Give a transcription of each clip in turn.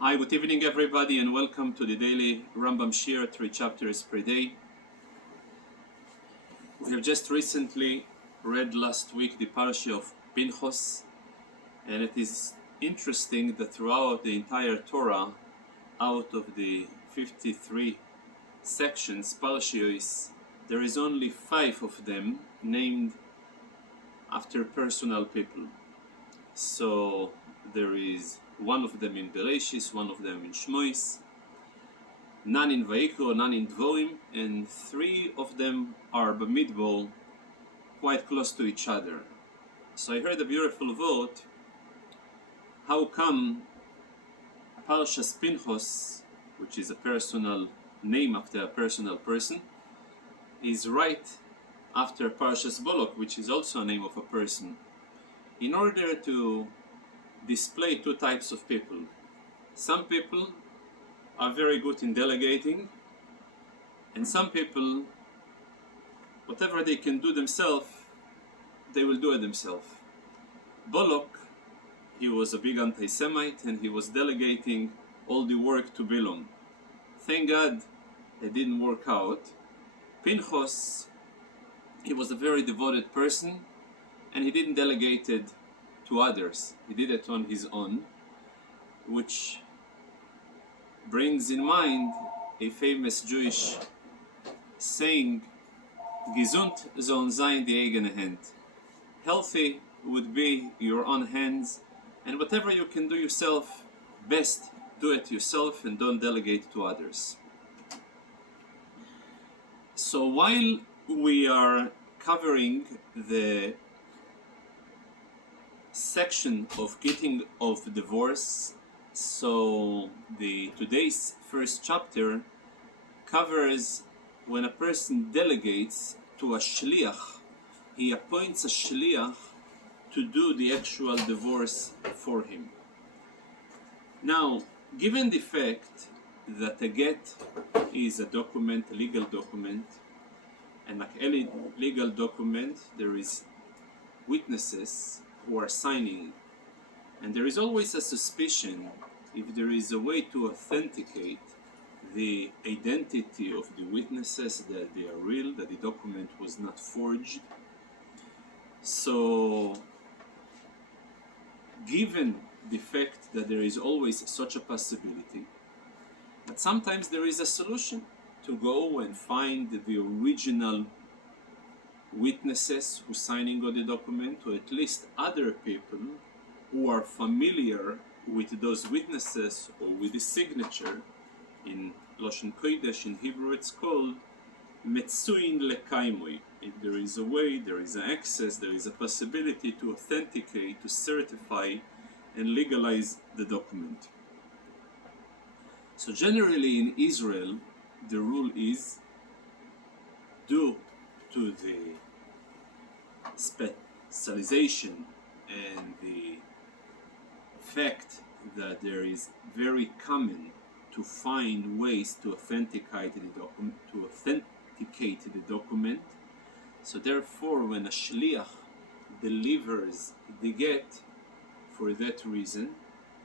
Hi, good evening everybody, and welcome to the daily Rambam Shir, 3 chapters per day. We have just recently read last week the parasha of Pinchos, and it is interesting that throughout the entire Torah, out of the 53 sections, parashiyos, there is only 5 of them named after personal people. So there is one of them in Bereshis, one of them in Shmois, none in Vayikro, none in Dvorim, and 3 of them are Bamidbar, quite close to each other. So I heard a beautiful vote. How come Parshas Pinchos, which is a personal name after a personal person, is right after Parshas Bolok, which is also a name of a person? In order to display 2 types of people. Some people are very good in delegating, and some people, whatever they can do themselves, they will do it themselves. Bolok, he was a big anti-Semite, and he was delegating all the work to Bilam. Thank God it didn't work out. Pinchos, he was a very devoted person, and he didn't delegate it to others. He did it on his own, which brings in mind a famous Jewish saying, Gesund sollen sein die eigene Hand. Healthy would be your own hands, and whatever you can do yourself, best do it yourself and don't delegate to others. So while we are covering the section of getting of divorce, so the today's first chapter covers when a person delegates to a shliach. He appoints a shliach to do the actual divorce for him. Now, given the fact that a get is a document, a legal document, and like any legal document, there is witnesses who are signing, and there is always a suspicion if there is a way to authenticate the identity of the witnesses, that they are real, that the document was not forged. So given the fact that there is always such a possibility, but sometimes there is a solution to go and find the original witnesses who signing on the document, or at least other people who are familiar with those witnesses or with the signature. In Lashon Kodesh, in Hebrew, it's called Metzuin Lekaimui. If there is a way, there is an access, there is a possibility to authenticate, to certify, and legalize the document. So generally in Israel, the rule is, due to the specialization and the fact that there is very common to find ways to authenticate the document, so therefore when a shliach delivers the get, for that reason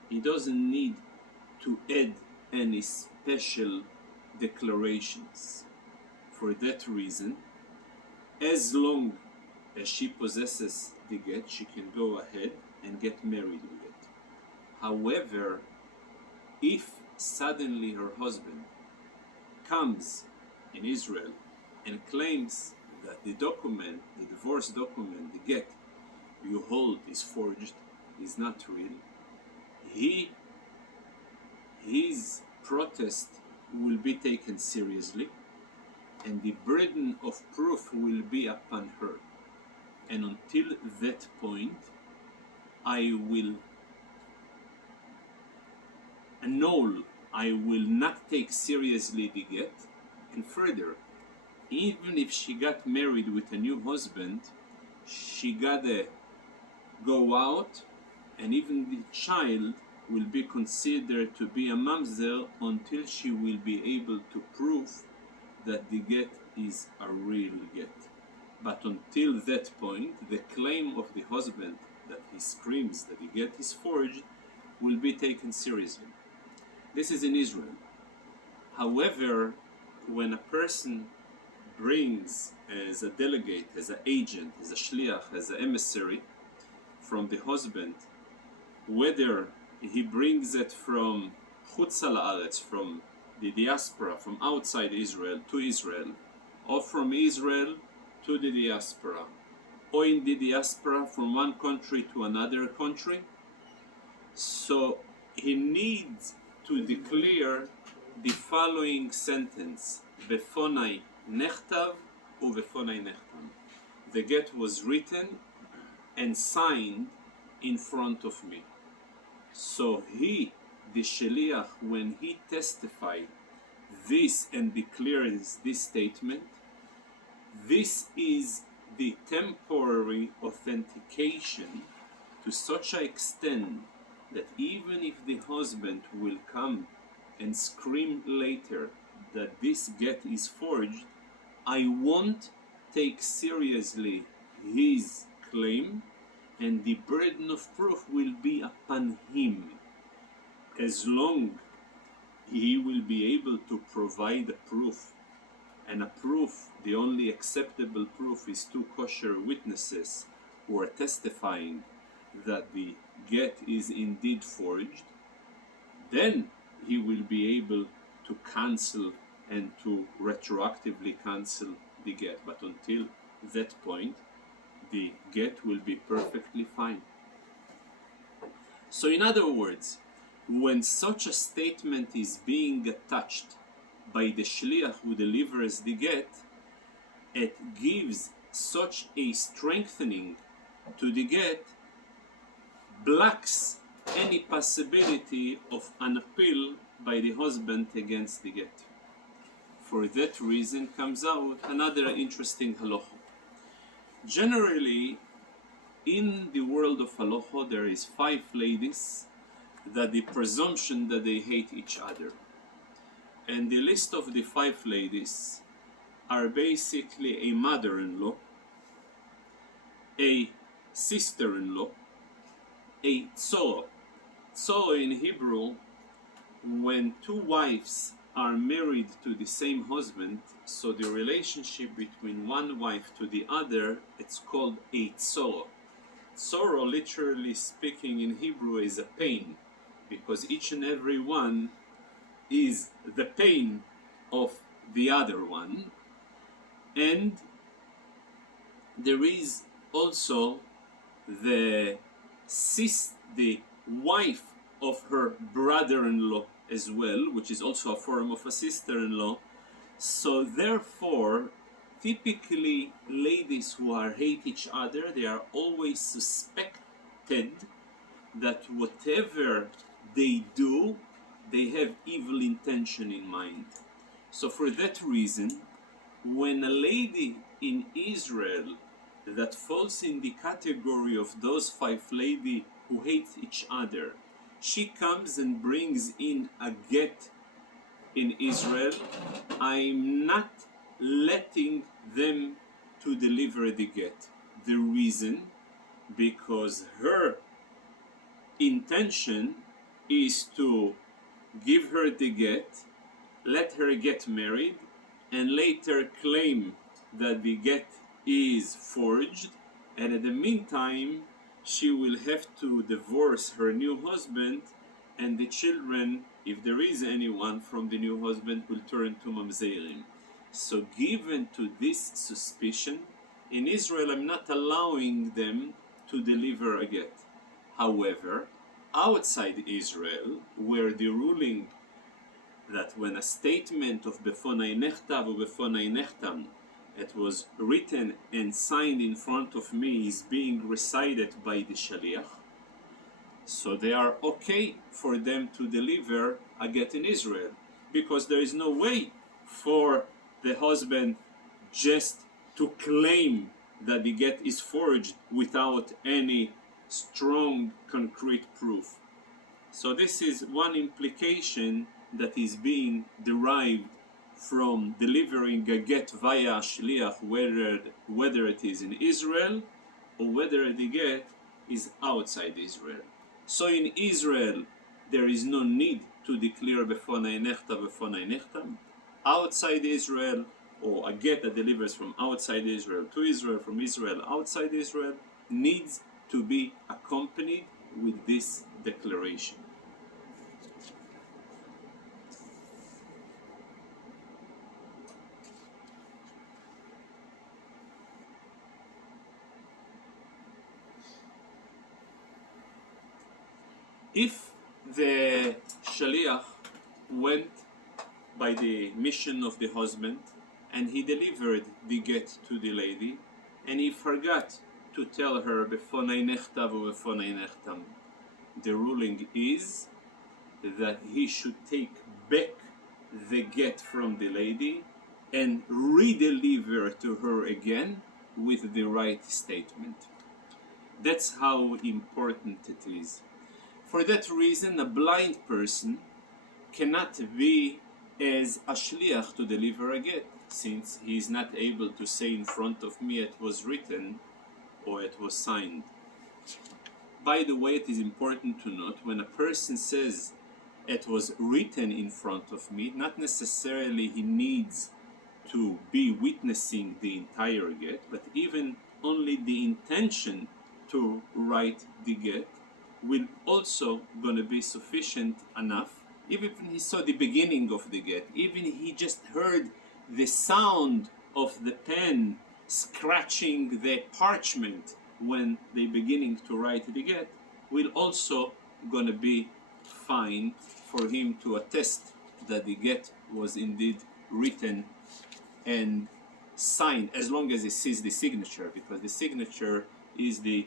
he doesn't need to add any special declarations. For that reason, as long as she possesses the get, she can go ahead and get married with it. However, if suddenly her husband comes in Israel and claims that the document, the divorce document, the get you hold is forged, is not real, his protest will be taken seriously, and the burden of proof will be upon her. And until that point, I will annul, I will not take seriously the get. And further, even if she got married with a new husband, she gotta go out, and even the child will be considered to be a mamzer until she will be able to prove that the get is a real get. But until that point, the claim of the husband that he screams that the get is forged will be taken seriously. This is in Israel. However, when a person brings as a delegate, as an agent, as a shliach, as an emissary from the husband, whether he brings it from chutz la'aretz, from the diaspora, from outside Israel to Israel, or from Israel to the diaspora, or in the diaspora from one country to another country, so he needs to declare the following sentence: Befonai nechtav ubefonai nechtam. The get was written and signed in front of me. So he, the shliach, when he testified this and declares this statement, this is the temporary authentication to such an extent that even if the husband will come and scream later that this get is forged, I won't take seriously his claim, and the burden of proof will be upon him, as long he will be able to provide a proof. And a proof, the only acceptable proof, is two kosher witnesses who are testifying that the get is indeed forged. Then he will be able to cancel and to retroactively cancel the get. But until that point, the get will be perfectly fine. So in other words, when such a statement is being attached by the shliach who delivers the get, it gives such a strengthening to the get, blocks any possibility of an appeal by the husband against the get. For that reason comes out another interesting halacha. Generally, in the world of halacha, there is 5 ladies that the presumption that they hate each other. And the list of the 5 ladies are basically a mother-in-law, a sister-in-law, a tzor. Tzor in Hebrew, when 2 wives are married to the same husband, so the relationship between one wife to the other, it's called a tzor. Tzor, literally speaking in Hebrew, is a pain, because each and every one is the pain of the other one. And there is also the wife of her brother-in-law as well, which is also a form of a sister-in-law. So therefore, typically ladies who hate each other, they are always suspected that whatever they do, they have evil intention in mind. So for that reason, when a lady in Israel that falls in the category of those 5 ladies who hate each other, she comes and brings in a get in Israel, I'm not letting them to deliver the get. The reason, because her intention is to give her the get, let her get married, and later claim that the get is forged, and in the meantime she will have to divorce her new husband, and the children, if there is anyone from the new husband, will turn to mamzerim. So given to this suspicion, in Israel I'm not allowing them to deliver a get. However, outside Israel, where the ruling that when a statement of befonai nechtav or befonai nechtam, it was written and signed in front of me, is being recited by the shaliach, so they are okay for them to deliver a get in Israel, because there is no way for the husband just to claim that the get is forged without any strong concrete proof. So this is one implication that is being derived from delivering a get via shliach, whether it is in Israel or whether the get is outside Israel. So in Israel, there is no need to declare befonai nechtam. Outside Israel, or a get that delivers from outside Israel to Israel, from Israel outside Israel, needs to be accompanied with this declaration. If the shaliach went by the mission of the husband and he delivered the get to the lady and he forgot to tell her befonai nechtav u befonai nechtam, the ruling is that he should take back the get from the lady and re-deliver to her again with the right statement. That's how important it is. For that reason, a blind person cannot be as a shliach to deliver a get, since he is not able to say in front of me it was written or it was signed. By the way, it is important to note, when a person says it was written in front of me, not necessarily he needs to be witnessing the entire get, but even only the intention to write the get will also going to be sufficient enough. Even if he saw the beginning of the get, even he just heard the sound of the pen scratching the parchment when they beginning to write the get, will also going to be fine for him to attest that the get was indeed written and signed, as long as he sees the signature, because the signature is the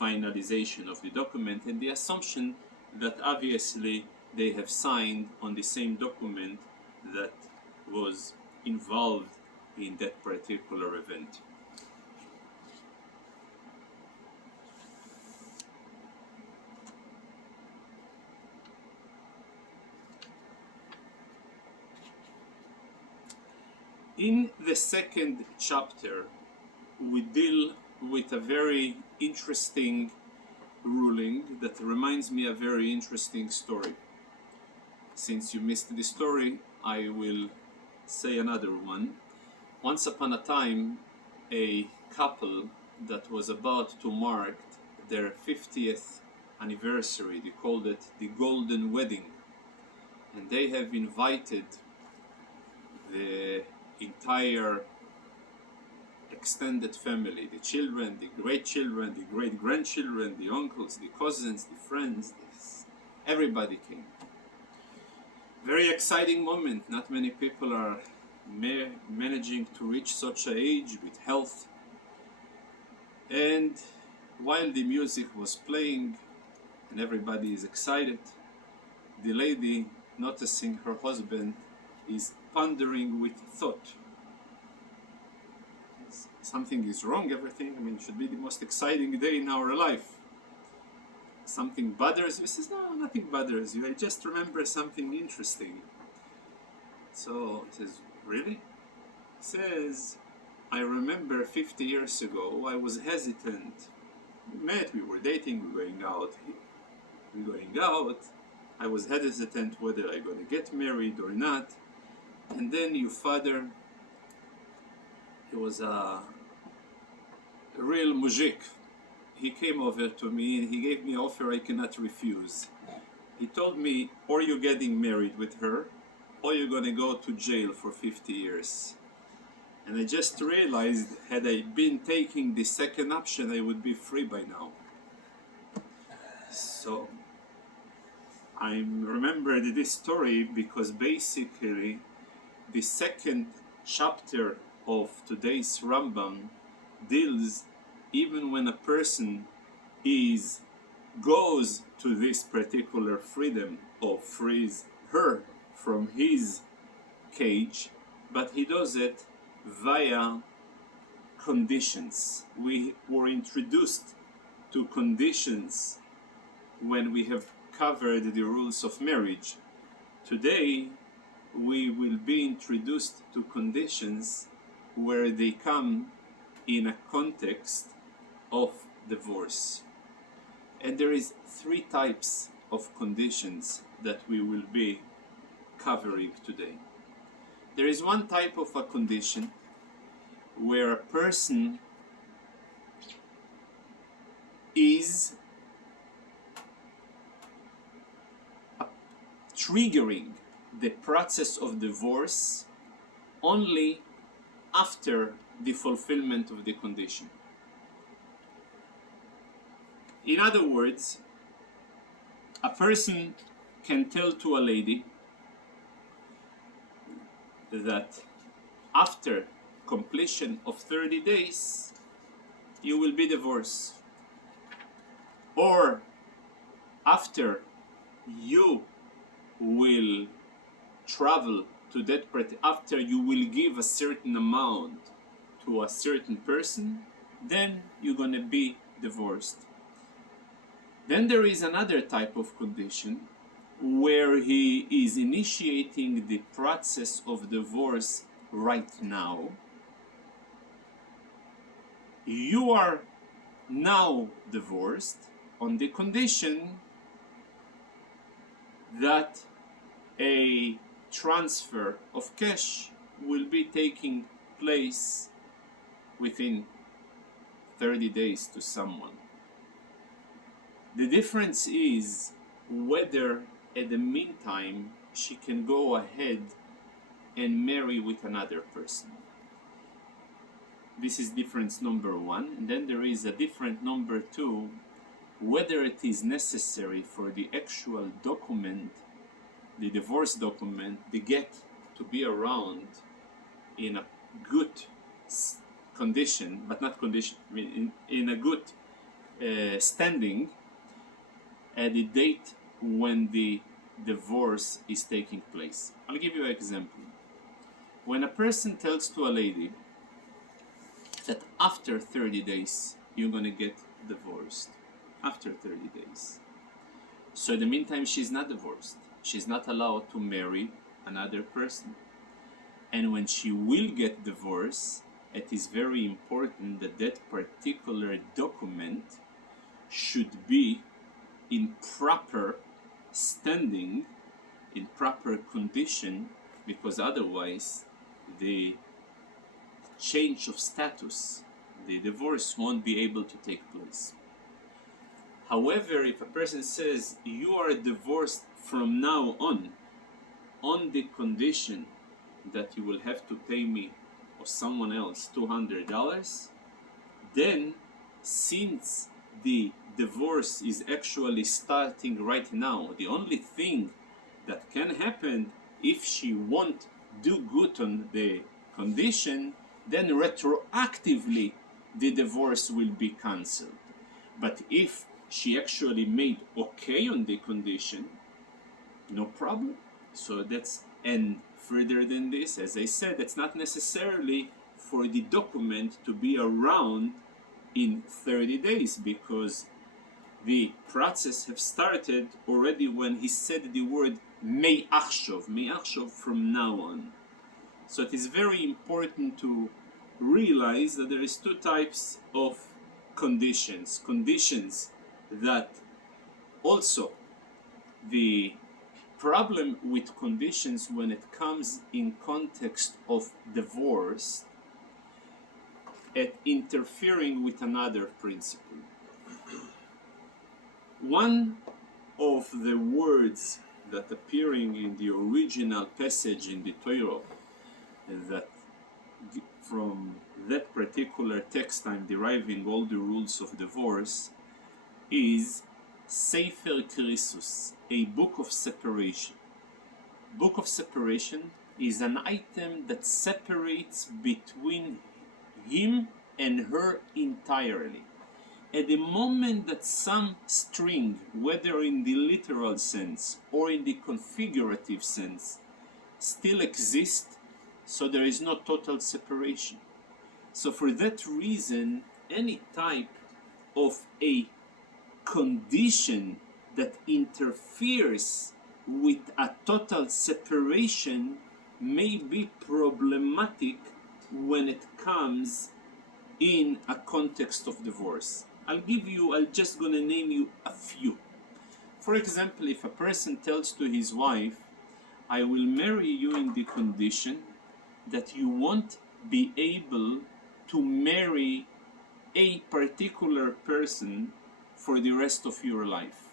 finalization of the document and the assumption that obviously they have signed on the same document that was involved in that particular event. In the second chapter, we deal with a very interesting ruling that reminds me a very interesting story. Since you missed the story, I will say another one. Once upon a time, a couple that was about to mark their 50th anniversary, they called it the Golden Wedding, and they have invited the entire extended family, the children, the great-children, the great-grandchildren, the uncles, the cousins, the friends, everybody came. Very exciting moment. Not many people are managing to reach such an age with health. And while the music was playing and everybody is excited, the lady, noticing her husband, is pondering with thought. Something is wrong, everything, it should be the most exciting day in our life. Something bothers you? He says, no, nothing bothers you. I just remember something interesting. So he says, really? He says, I remember 50 years ago, I was hesitant. We met, we were dating, we were going out. I was hesitant whether I'm going to get married or not. And then your father, he was a real mujik. He came over to me and he gave me an offer I cannot refuse. He told me, or you're getting married with her, or you're going to go to jail for 50 years. And I just realized, had I been taking the second option, I would be free by now. So I remembered this story because basically the second chapter of today's Rambam deals, even when a person goes to this particular freedom or frees her from his cage, but he does it via conditions. We were introduced to conditions when we have covered the rules of marriage. Today we will be introduced to conditions where they come in a context of divorce. And there is three types of conditions that we will be covering today. There is one type of a condition where a person is triggering the process of divorce only after the fulfillment of the condition. In other words, a person can tell to a lady that after completion of 30 days you will be divorced, or after you will travel to that part, after you will give a certain amount to a certain person, then you're gonna be divorced. Then there is another type of condition where he is initiating the process of divorce right now. You are now divorced on the condition that a transfer of cash will be taking place within 30 days to someone. The difference is whether at the meantime she can go ahead and marry with another person. This is difference number one. And then there is a different number two, whether it is necessary for the actual document, the divorce document, the get, to be around in a good condition, but not condition, I mean in a good standing at the date when the divorce is taking place. I'll give you an example. When a person tells to a lady that after 30 days you're gonna get divorced, after 30 days. So in the meantime she's not divorced. She's not allowed to marry another person. And when she will get divorced, it is very important that that particular document should be in proper standing, in proper condition, because otherwise the change of status, the divorce, won't be able to take place. However, if a person says you are divorced from now on the condition that you will have to pay me or someone else $200, then since the divorce is actually starting right now, the only thing that can happen if she won't do good on the condition, then retroactively the divorce will be cancelled. But if she actually made okay on the condition, no problem. So that's, and further than this, as I said, it's not necessarily for the document to be around in 30 days, because the process have started already when he said the word May Achshov, from now on. So it is very important to realize that there is two types of conditions. Conditions that also, the problem with conditions when it comes in context of divorce at interfering with another principle. One of the words that appearing in the original passage in the Torah, that from that particular text I'm deriving all the rules of divorce, is Sefer Krisus, a book of separation. Book of separation is an item that separates between him and her entirely. At the moment that some string, whether in the literal sense or in the configurative sense, still exists, so there is no total separation. So for that reason, any type of a condition that interferes with a total separation may be problematic when it comes in a context of divorce. I'm just gonna name you a few. For example, if a person tells to his wife, I will marry you in the condition that you won't be able to marry a particular person for the rest of your life.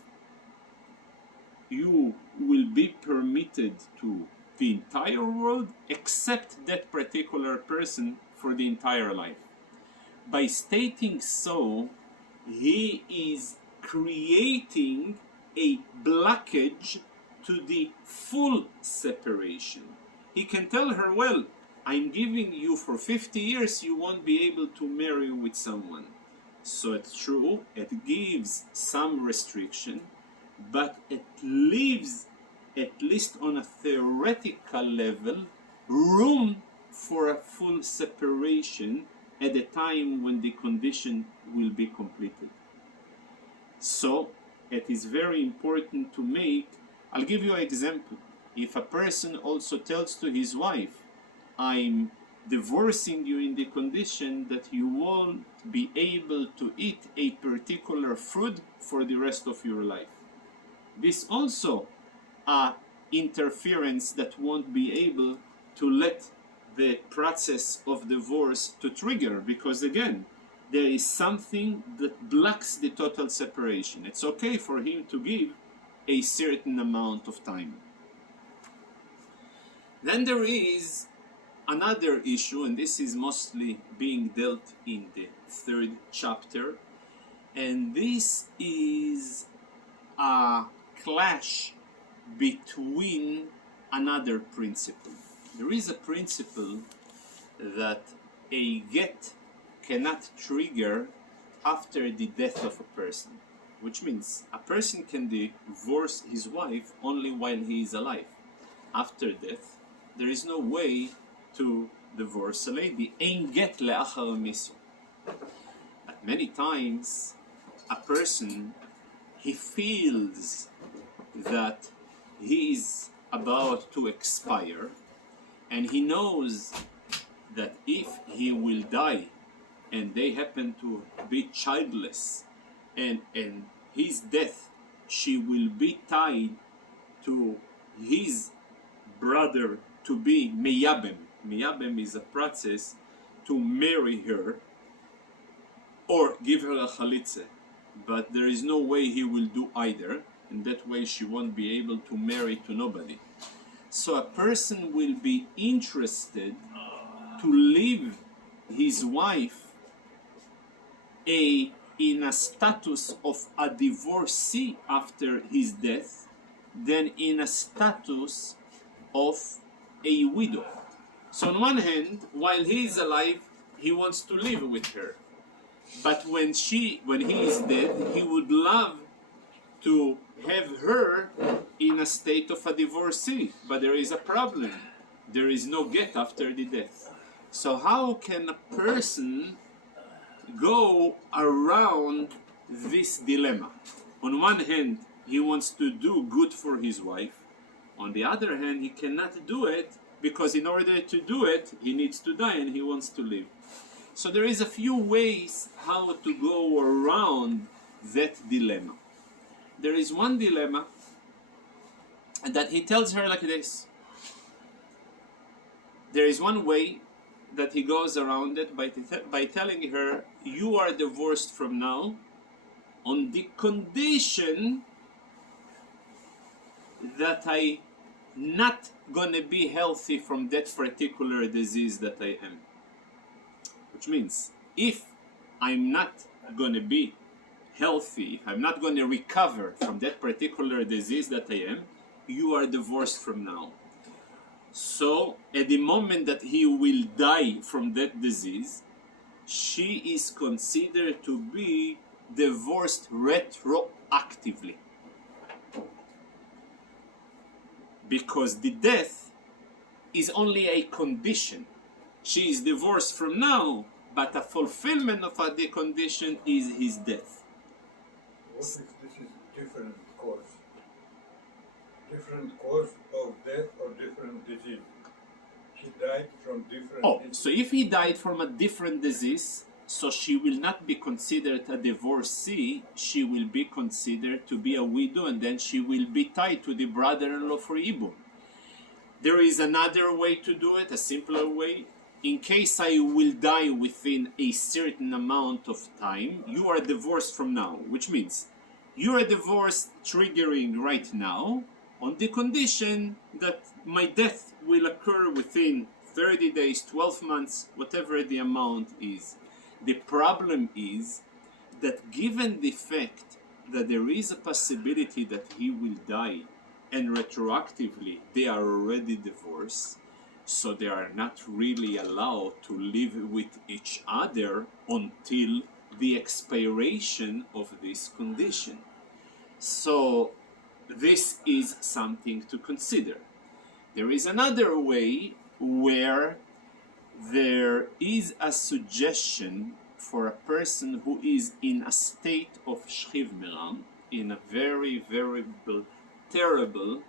You will be permitted to the entire world except that particular person for the entire life. By stating so, he is creating a blockage to the full separation. He can tell her, well, I'm giving you for 50 years, you won't be able to marry with someone. So it's true, it gives some restriction, but it leaves, at least on a theoretical level, room for a full separation at the time when the condition will be completed. So it is very important to make, I'll give you an example. If a person also tells to his wife, I'm divorcing you in the condition that you won't be able to eat a particular food for the rest of your life. This also a interference that won't be able to let the process of divorce to trigger, because again, there is something that blocks the total separation. It's okay for him to give a certain amount of time. Then there is another issue, and this is mostly being dealt in the 3rd chapter, and this is a clash between another principle. There is a principle that a get cannot trigger after the death of a person, which means a person can divorce his wife only while he is alive. After death, there is no way to divorce a lady. Ein get le'achar miso. But many times, a person, he feels that he is about to expire, and he knows that if he will die and they happen to be childless, and his death, she will be tied to his brother to be meyabem. Meyabem is a process to marry her or give her a chalitze, but there is no way he will do either, and that way she won't be able to marry to nobody. So a person will be interested to leave his wife in a status of a divorcee after his death than in a status of a widow. So on one hand, while he is alive, he wants to live with her. But when he is dead, he would love to have her in a state of a divorcee. But there is a problem. There is no get after the death. So how can a person go around this dilemma? On one hand, he wants to do good for his wife. On the other hand, he cannot do it because in order to do it, he needs to die and he wants to live. So there is a few ways how to go around that dilemma. There is one dilemma that he tells her like this. There is one way that he goes around it by telling her, you are divorced from now on the condition that I not gonna be healthy from that particular disease that I am. Which means, if I'm not gonna be healthy, if I'm not gonna recover from that particular disease that I am, you are divorced from now. So, at the moment that he will die from that disease, she is considered to be divorced retroactively. Because the death is only a condition. She is divorced from now, but a fulfillment of the condition is his death. What if this is different cause? Different cause of death or different disease? He died from different disease. So if he died from a different disease, So she will not be considered a divorcee, she will be considered to be a widow, and then she will be tied to the brother-in-law for Ibum. There is another way to do it, a simpler way. In case I will die within a certain amount of time, you are divorced from now, which means you are divorced triggering right now on the condition that my death will occur within 30 days, 12 months, whatever the amount is. The problem is that given the fact that there is a possibility that he will die and retroactively they are already divorced, so they are not really allowed to live with each other until the expiration of this condition. So this is something to consider. There is another way where there is a suggestion for a person who is in a state of shchiv meram, in a very, very terrible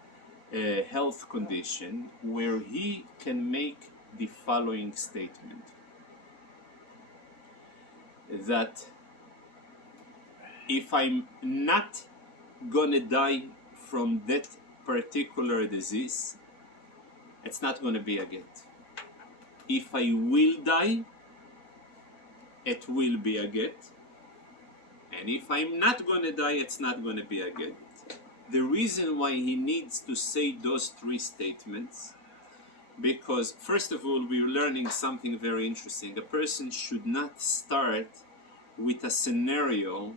health condition, where he can make the following statement: that if I'm not gonna die from that particular disease, it's not gonna be a get. If I will die, it will be a get. And if I'm not gonna die, it's not gonna be a get. The reason why he needs to say those three statements, because first of all, we're learning something very interesting. A person should not start with a scenario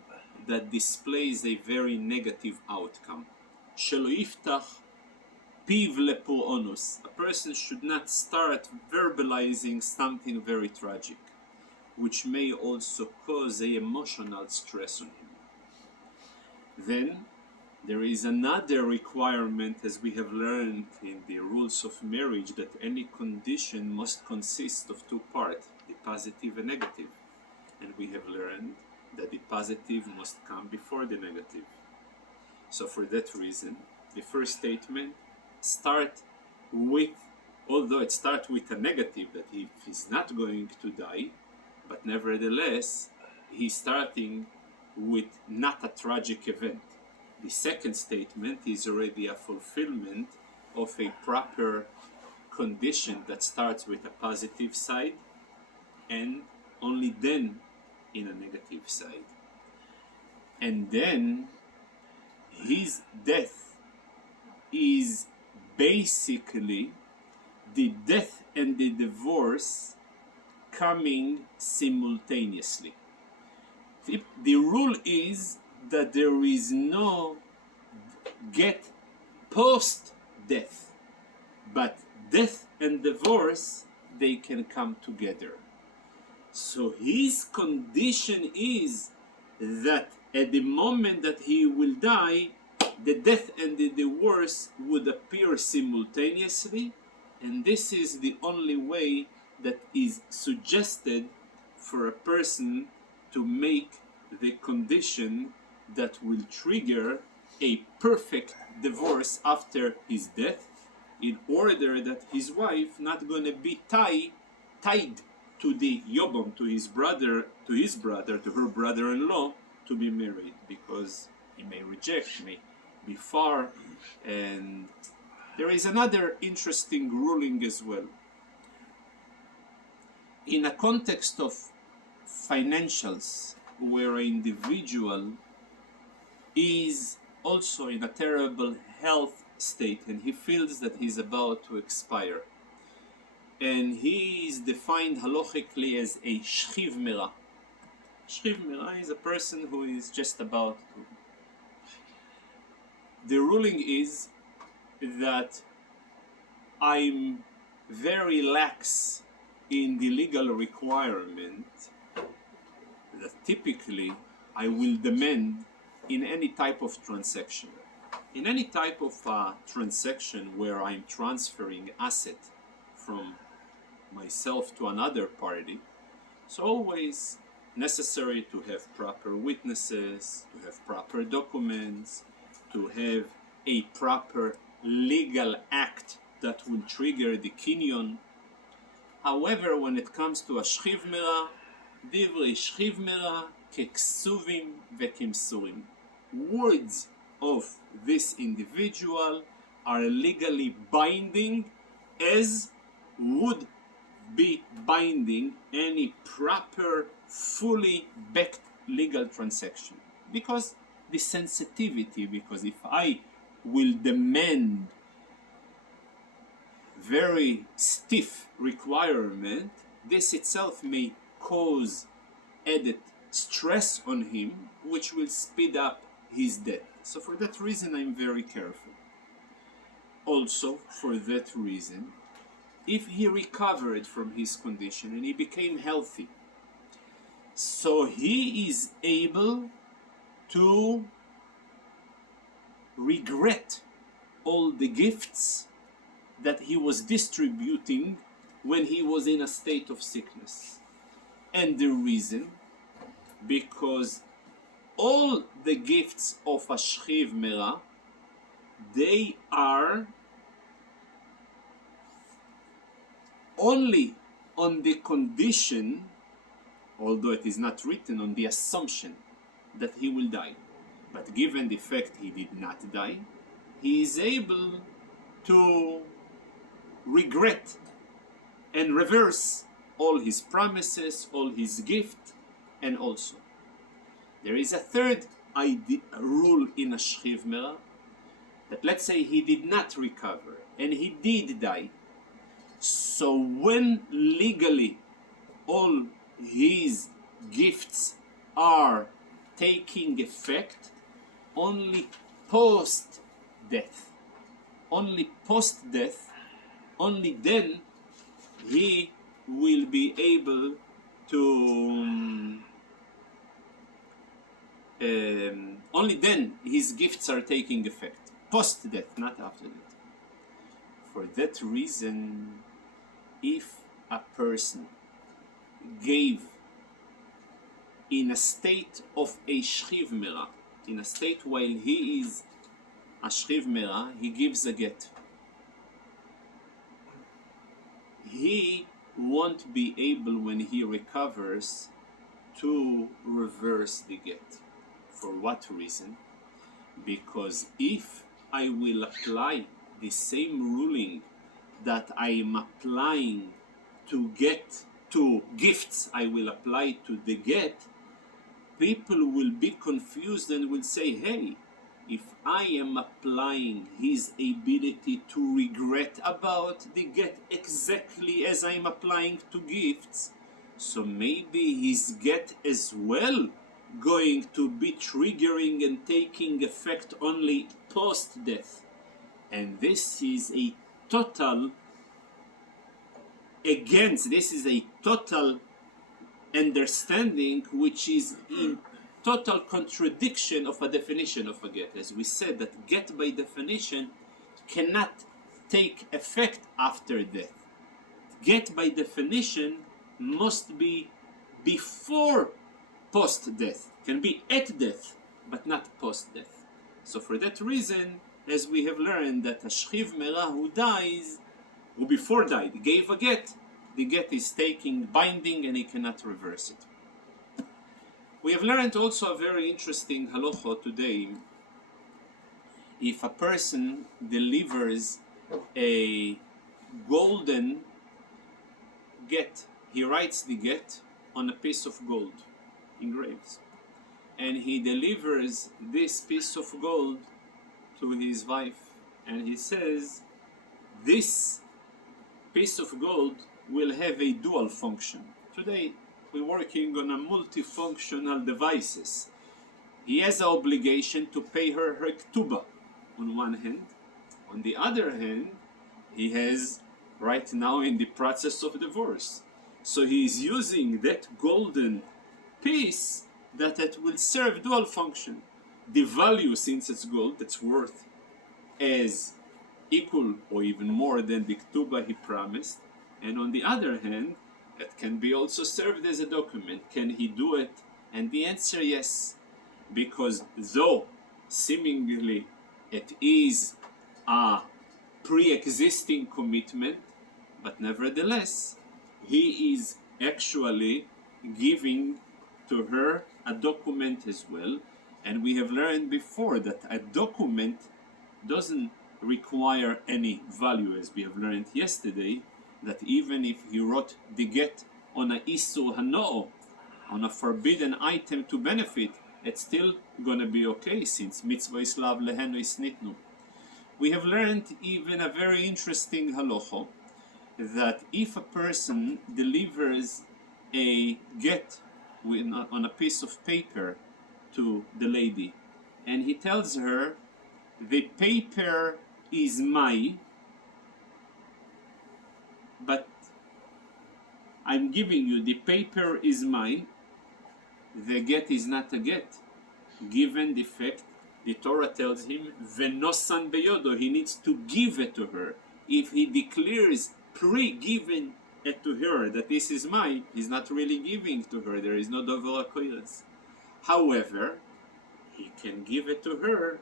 that displays a very negative outcome. Shelo yiftach piv lepo onus. A person should not start verbalizing something very tragic, which may also cause an emotional stress on him. Then there is another requirement, as we have learned in the rules of marriage, that any condition must consist of two parts, the positive and negative. And we have learned that the positive must come before the negative. So for that reason, the first statement start with, although it starts with a negative, that he is not going to die, but nevertheless, he's starting with not a tragic event. The second statement is already a fulfillment of a proper condition that starts with a positive side and only then in a negative side. And then his death is basically the death and the divorce coming simultaneously. The rule is that there is no get post-death, but death and divorce, they can come together. So his condition is that at the moment that he will die, the death and the divorce would appear simultaneously, and this is the only way that is suggested for a person to make the condition that will trigger a perfect divorce after his death, in order that his wife not going to be tied to the yobam, to her brother-in-law, to be married, because he may reject, may be far. And there is another interesting ruling as well. In a context of financials, where an individual is also in a terrible health state and he feels that he's about to expire, and he is defined halachically as a shchiv mera. Shchiv mera is a person who is just about to. The ruling is that I'm very lax in the legal requirement that typically I will demand in any type of transaction. In any type of transaction where I'm transferring asset from myself to another party, it's always necessary to have proper witnesses, to have proper documents, to have a proper legal act that will trigger the kinyon. However, when it comes to a shchiv mera, דברי שכיב מרע ככסובים וכמסורים. Words of this individual are legally binding as would be binding any proper, fully backed legal transaction. Because the sensitivity, because if I will demand very stiff requirement, this itself may cause added stress on him, which will speed up his death. So for that reason, I'm very careful. Also, for that reason, if he recovered from his condition and he became healthy, so he is able to regret all the gifts that he was distributing when he was in a state of sickness. And the reason, because all the gifts of a shchiv mera, they are only on the condition, although it is not written, on the assumption that he will die. But given the fact he did not die, he is able to regret and reverse all his promises, all his gift, and also there is a third rule in a shchiv mera, that let's say he did not recover and he did die. So when legally all his gifts are taking effect, only post-death, only then he will be able to, only then his gifts are taking effect. Post-death, not after death. For that reason, if a person gave in a state of a shchiv mera, in a state while he is a shchiv mera, he gives a get, he won't be able, when he recovers, to reverse the get. For what reason? Because if I will apply the same ruling that I am applying to gifts, I will apply to the get, people will be confused and will say, hey, if I am applying his ability to regret about the get exactly as I'm applying to gifts, so maybe his get as well going to be triggering and taking effect only post-death. And this is a total understanding which is in total contradiction of a definition of a get. As we said, that get by definition cannot take effect after death. Get by definition must be before post-death. Can be at death, but not post-death. So for that reason, as we have learned, that a shchiv mera who dies, who before died, gave a get, the get is taking binding and he cannot reverse it. We have learned also a very interesting halacha today. If a person delivers a golden get, he writes the get on a piece of gold, engraved, and he delivers this piece of gold to his wife, and he says, this piece of gold will have a dual function. Today we're working on a multifunctional devices. He has an obligation to pay her ketubah on one hand. On the other hand, he has right now in the process of divorce. So he is using that golden piece that it will serve dual function. The value, since it's gold, that's worth as equal or even more than the ketubah he promised. And on the other hand, it can be also served as a document. Can he do it? And the answer, yes. Because though seemingly it is a pre-existing commitment, but nevertheless, he is actually giving to her a document as well. And we have learned before that a document doesn't require any value, as we have learned yesterday, that even if he wrote the get on a isur hano, on a forbidden item to benefit, it's still gonna be okay, since mitzvah is lav lehenu is nitnu. We have learned even a very interesting halacha, that if a person delivers a get on a piece of paper to the lady, and he tells her, the paper is mine, but I'm giving you, the paper is mine, the get is not a get, given the fact the Torah tells him venosan beyodo, he needs to give it to her. If he declares pre-giving it to her that this is mine, he's not really giving to her, there is no dover koiras. However, he can give it to her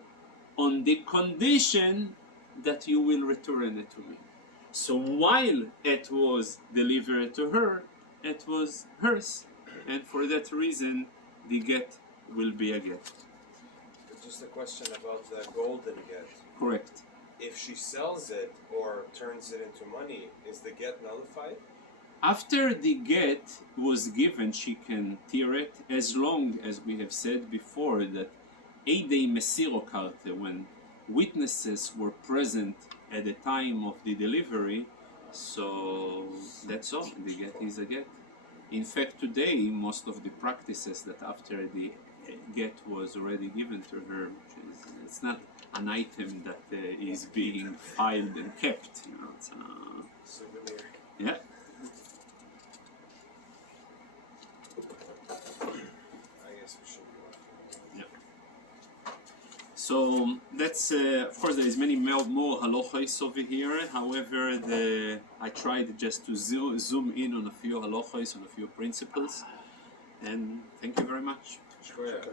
on the condition that you will return it to me. So while it was delivered to her, it was hers, and for that reason the get will be a get. Just a question about the golden get. Correct. If she sells it or turns it into money, is the get nullified? After the get was given, she can tear it, as long as we have said before that Eidei Mesiro Karte, when witnesses were present at the time of the delivery, so that's all, the get is a get. In fact, today, most of the practices that after the get was already given to her, which is, it's not an item that is being filed and kept, you know, it's Souvenir. yeah. I guess we should be Yeah. So that's of course there is many more halachos over here. However, I tried just to zoom in on a few halachos, on a few principles, and thank you very much. Shkoyach.